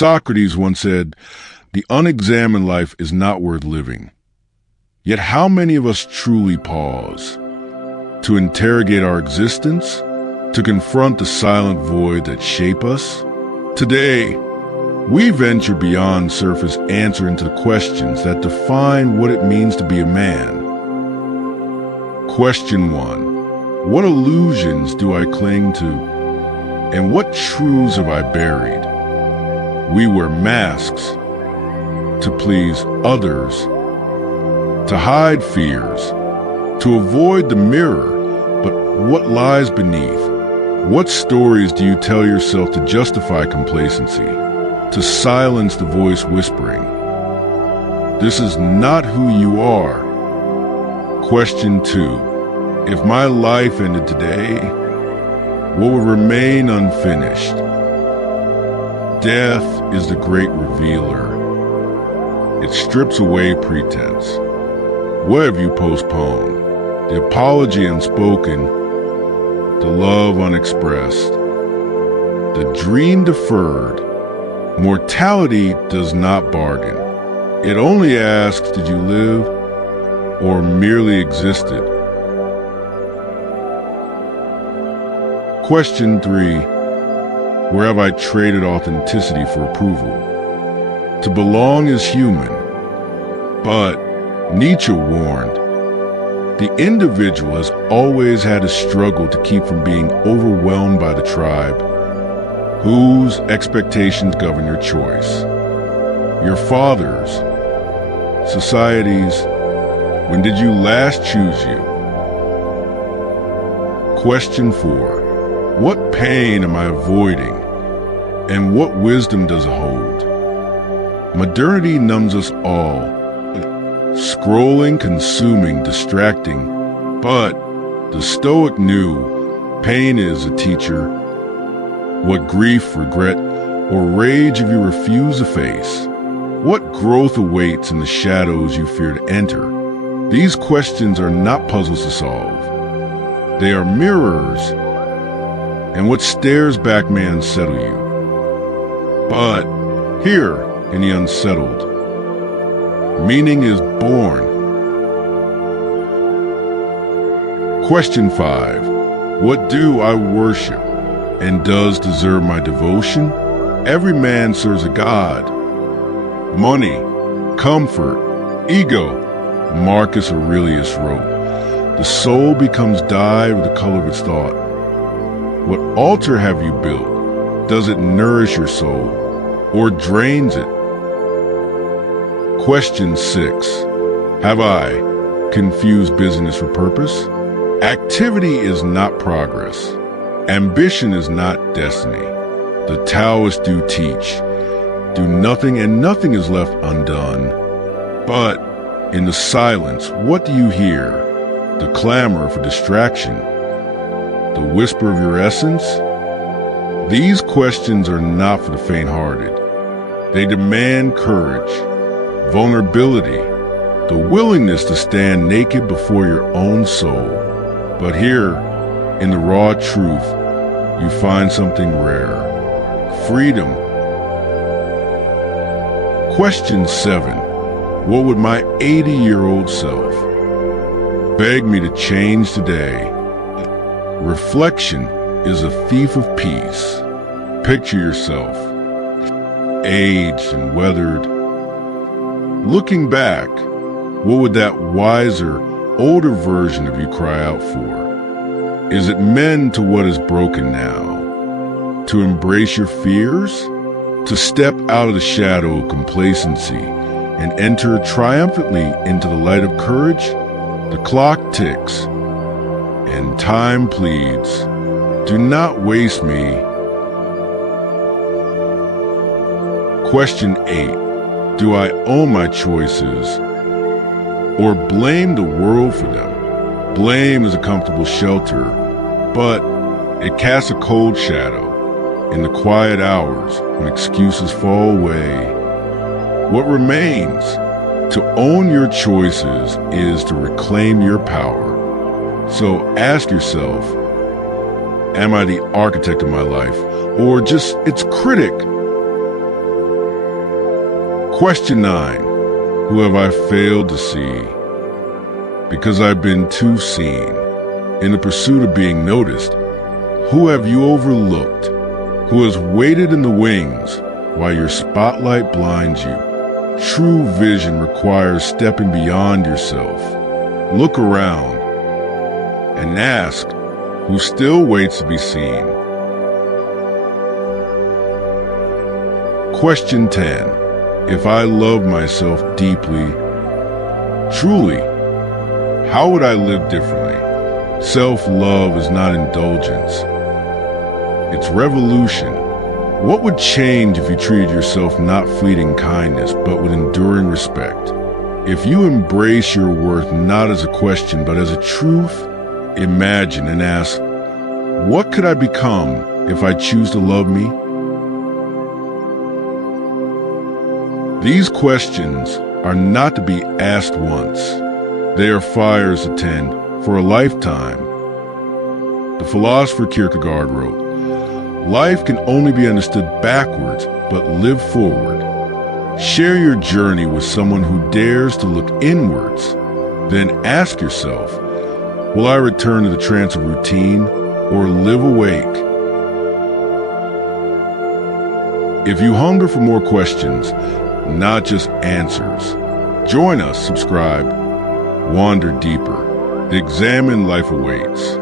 Socrates once said, "The unexamined life is not worth living." Yet how many of us truly pause to interrogate our existence, to confront the silent void that shape us? Today, we venture beyond surface answer into the questions that define what it means to be a man. Question 1. What illusions do I cling to? And what truths have I buried? We wear masks to please others, to hide fears, to avoid the mirror. But what lies beneath? What stories do you tell yourself to justify complacency, to silence the voice whispering, "This is not who you are"? Question 2. If my life ended today, what would remain unfinished? Death is the great revealer. It strips away pretense. What have you postponed? The apology unspoken, the love unexpressed, the dream deferred. Mortality does not bargain. It only asks, did you live or merely existed? Question 3. Where have I traded authenticity for approval? To belong is human, but Nietzsche warned, the individual has always had a struggle to keep from being overwhelmed by the tribe, whose expectations govern your choice. Your fathers, societies, when did you last choose you? Question 4. What pain am I avoiding, and what wisdom does it hold? Modernity numbs us all, scrolling, consuming, distracting, but the Stoic knew pain is a teacher. What grief, regret, or rage if you refuse to face? What growth awaits in the shadows you fear to enter? These questions are not puzzles to solve. They are mirrors, and what stares back may unsettle you. But here, in the unsettled, meaning is born. Question 5. What do I worship, and does deserve my devotion? Every man serves a god. Money, comfort, ego. Marcus Aurelius wrote, the soul becomes dyed with the color of its thought. What altar have you built? Does it nourish your soul, or drains it? Question 6. Have I confused business for purpose? Activity is not progress. Ambition is not destiny. The Taoists do teach, do nothing and nothing is left undone. But in the silence, what do you hear? The clamor for distraction? The whisper of your essence? These questions are not for the faint-hearted. They demand courage, vulnerability, the willingness to stand naked before your own soul. But here, in the raw truth, you find something rare. Freedom. Question 7. What would my 80-year-old self beg me to change today? Reflection is a thief of peace. Picture yourself, aged and weathered. Looking back, what would that wiser, older version of you cry out for? Is it mend to what is broken now? To embrace your fears? To step out of the shadow of complacency and enter triumphantly into the light of courage? The clock ticks, and time pleads, do not waste me. Question 8. Do I own my choices, or blame the world for them? Blame is a comfortable shelter, but it casts a cold shadow in the quiet hours when excuses fall away. What remains? To own your choices is to reclaim your power. So ask yourself, am I the architect of my life, or just its critic? Question 9. Who have I failed to see? Because I've been too seen. In the pursuit of being noticed, who have you overlooked? Who has waited in the wings while your spotlight blinds you? True vision requires stepping beyond yourself. Look around and ask who still waits to be seen. Question 10. If I love myself deeply, truly, how would I live differently? Self-love is not indulgence. It's revolution. What would change if you treated yourself not fleeting kindness, but with enduring respect? If you embrace your worth not as a question, but as a truth, imagine and ask, what could I become if I choose to love me? These questions are not to be asked once. They are fires to tend for a lifetime. The philosopher Kierkegaard wrote, "Life can only be understood backwards, but lived forward." Share your journey with someone who dares to look inwards. Then ask yourself, will I return to the trance of routine or live awake? If you hunger for more questions, not just answers, join us, subscribe, wander deeper. The examined life awaits.